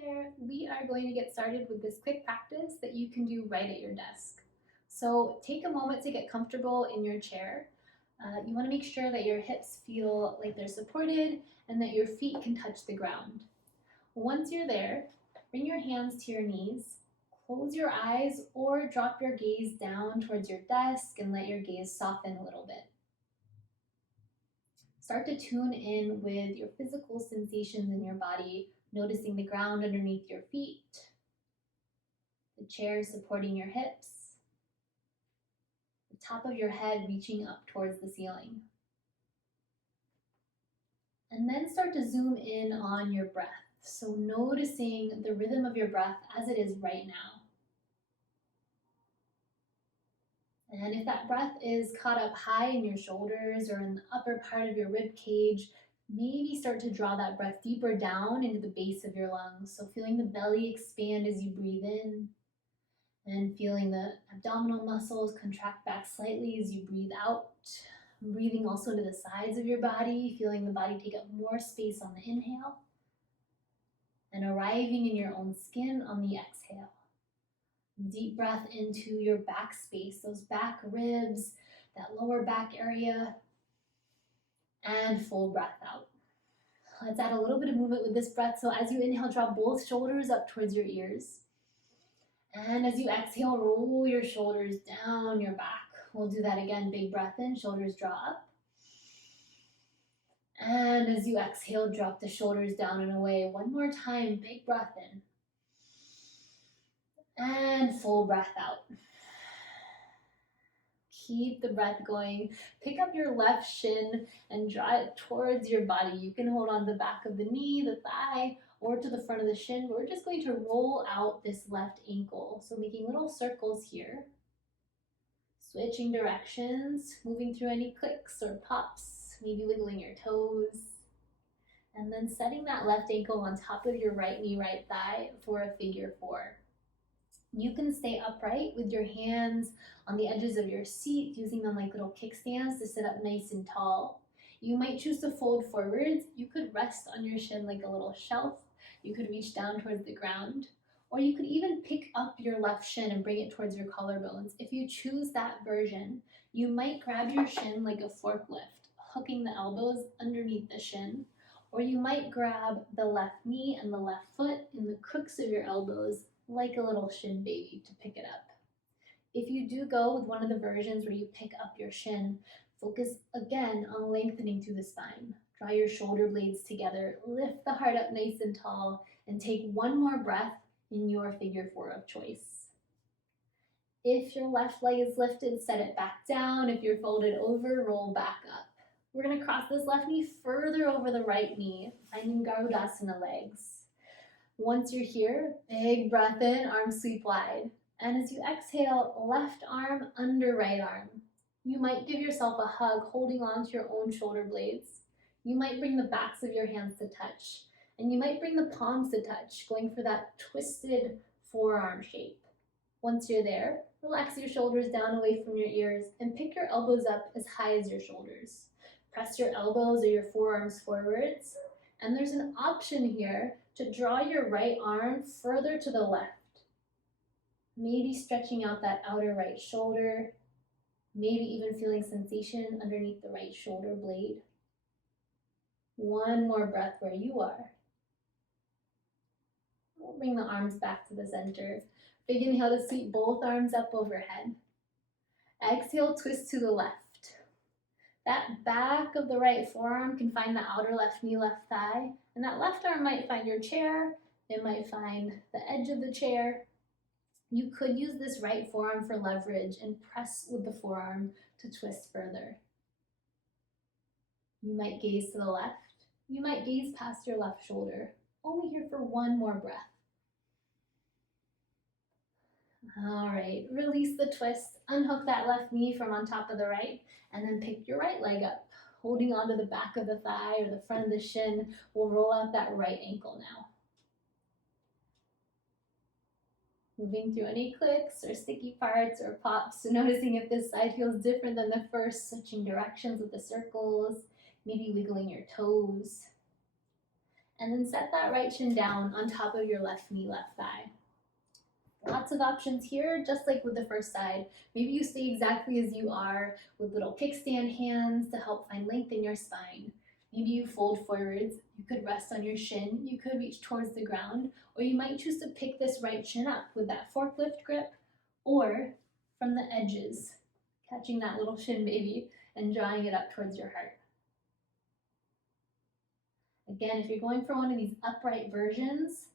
there, we are going to get started with this quick practice that you can do right at your desk. So take a moment to get comfortable in your chair. You want to make sure that your hips feel like they're supported and that your feet can touch the ground. Once you're there, bring your hands to your knees, close your eyes or drop your gaze down towards your desk and let your gaze soften a little bit. Start to tune in with your physical sensations in your body, noticing the ground underneath your feet, the chair supporting your hips, the top of your head reaching up towards the ceiling. And then start to zoom in on your breath. So noticing the rhythm of your breath as it is right now. And if that breath is caught up high in your shoulders or in the upper part of your rib cage, maybe start to draw that breath deeper down into the base of your lungs. So feeling the belly expand as you breathe in and feeling the abdominal muscles contract back slightly as you breathe out. Breathing also into the sides of your body, feeling the body take up more space on the inhale and arriving in your own skin on the exhale. Deep breath into your back space, those back ribs, that lower back area, and full breath out. Let's add a little bit of movement with this breath. So as you inhale, draw both shoulders up towards your ears. And as you exhale, roll your shoulders down your back. We'll do that again. Big breath in, shoulders draw up. And as you exhale, drop the shoulders down and away. One more time, big breath in. And full breath out. Keep the breath going. Pick up your left shin and draw it towards your body. You can hold on the back of the knee, the thigh, or to the front of the shin. But we're just going to roll out this left ankle. So making little circles here. Switching directions, moving through any clicks or pops, maybe wiggling your toes. And then setting that left ankle on top of your right knee, right thigh for a figure four. You can stay upright with your hands on the edges of your seat, using them like little kickstands to sit up nice and tall. You might choose to fold forwards. You could rest on your shin like a little shelf. You could reach down towards the ground, or you could even pick up your left shin and bring it towards your collarbones. If you choose that version, you might grab your shin like a forklift, hooking the elbows underneath the shin, or you might grab the left knee and the left foot in the crooks of your elbows like a little shin baby to pick it up. If you do go with one of the versions where you pick up your shin, focus again on lengthening through the spine. Draw your shoulder blades together, lift the heart up nice and tall, and take one more breath in your figure four of choice. If your left leg is lifted, set it back down. If you're folded over, roll back up. We're going to cross this left knee further over the right knee, finding Garudasana legs. Once you're here, big breath in, arms sweep wide. And as you exhale, left arm under right arm. You might give yourself a hug, holding on to your own shoulder blades. You might bring the backs of your hands to touch. And you might bring the palms to touch, going for that twisted forearm shape. Once you're there, relax your shoulders down away from your ears and pick your elbows up as high as your shoulders. Press your elbows or your forearms forwards. And there's an option here to draw your right arm further to the left. Maybe stretching out that outer right shoulder, maybe even feeling sensation underneath the right shoulder blade. One more breath where you are. We'll bring the arms back to the center. Big inhale to sweep both arms up overhead. Exhale, twist to the left. That back of the right forearm can find the outer left knee, left thigh, and that left arm might find your chair. It might find the edge of the chair. You could use this right forearm for leverage and press with the forearm to twist further. You might gaze to the left. You might gaze past your left shoulder. Only here for one more breath. All right, release the twist, unhook that left knee from on top of the right, and then pick your right leg up. Holding onto the back of the thigh or the front of the shin, we'll roll out that right ankle now. Moving through any clicks or sticky parts or pops, so noticing if this side feels different than the first, switching directions with the circles, maybe wiggling your toes. And then set that right shin down on top of your left knee, left thigh. Lots of options here, just like with the first side. Maybe you stay exactly as you are with little kickstand hands to help find length in your spine. Maybe you fold forwards, you could rest on your shin, you could reach towards the ground, or you might choose to pick this right shin up with that forklift grip, or from the edges, catching that little shin baby and drawing it up towards your heart. Again, if you're going for one of these upright versions,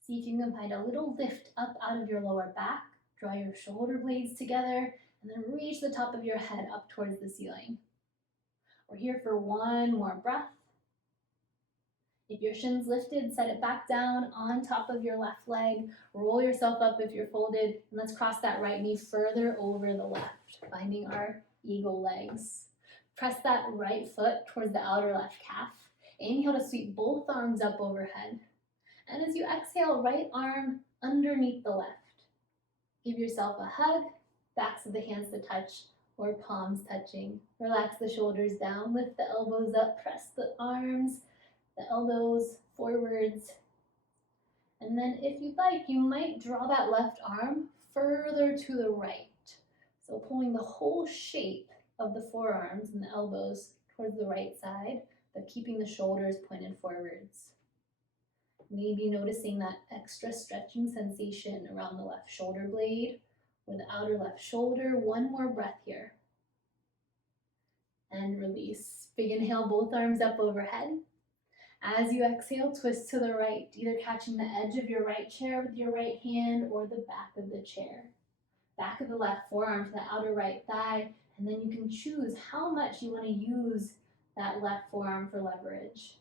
see if you can find a little lift up out of your lower back, draw your shoulder blades together, and then reach the top of your head up towards the ceiling. We're here for one more breath. If your shin's lifted, set it back down on top of your left leg, roll yourself up if you're folded, and let's cross that right knee further over the left, finding our eagle legs. Press that right foot towards the outer left calf. Inhale to sweep both arms up overhead. And as you exhale, right arm underneath the left. Give yourself a hug, backs of the hands to touch, or palms touching. Relax the shoulders down, lift the elbows up, press the arms, the elbows forwards. And then if you'd like, you might draw that left arm further to the right. So pulling the whole shape of the forearms and the elbows towards the right side, but keeping the shoulders pointed forwards. Maybe noticing that extra stretching sensation around the left shoulder blade or the outer left shoulder. One more breath here. And release. Big inhale, both arms up overhead. As you exhale, twist to the right, either catching the edge of your right chair with your right hand or the back of the chair. Back of the left forearm to the outer right thigh, and then you can choose how much you want to use that left forearm for leverage.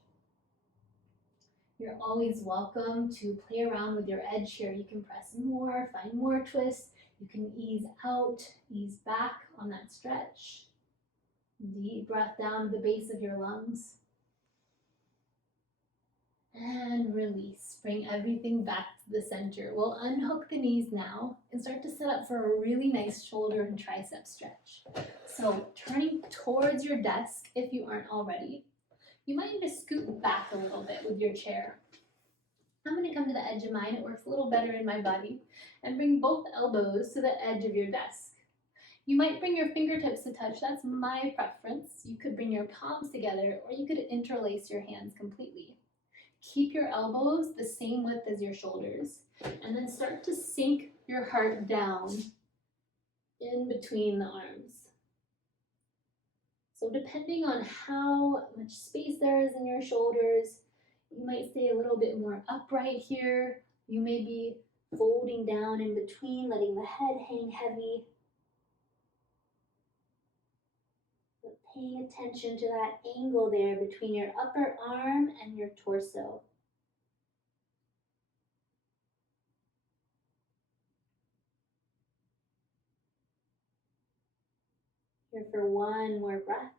You're always welcome to play around with your edge here. You can press more, find more twists. You can ease out, ease back on that stretch. Deep breath down to the base of your lungs. And release. Bring everything back to the center. We'll unhook the knees now and start to set up for a really nice shoulder and tricep stretch. So turning towards your desk if you aren't already. You might need to scoot back a little bit with your chair. I'm going to come to the edge of mine. It works a little better in my body. And bring both elbows to the edge of your desk. You might bring your fingertips to touch. That's my preference. You could bring your palms together, or you could interlace your hands completely. Keep your elbows the same width as your shoulders, and then start to sink your heart down in between the arms. So depending on how much space there is in your shoulders, you might stay a little bit more upright here. You may be folding down in between, letting the head hang heavy. But paying attention to that angle there between your upper arm and your torso. Here for one more breath.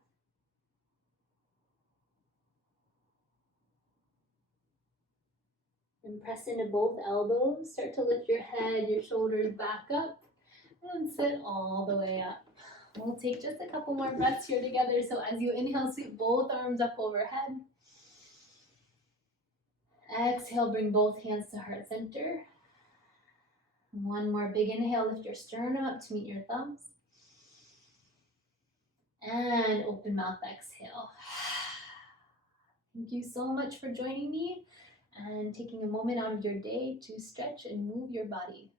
And press into both elbows. Start to lift your head, your shoulders back up, and sit all the way up. We'll take just a couple more breaths here together. So as you inhale, sweep both arms up overhead. Exhale, bring both hands to heart center. One more big inhale, lift your sternum up to meet your thumbs. And open mouth exhale. Thank you so much for joining me and taking a moment out of your day to stretch and move your body.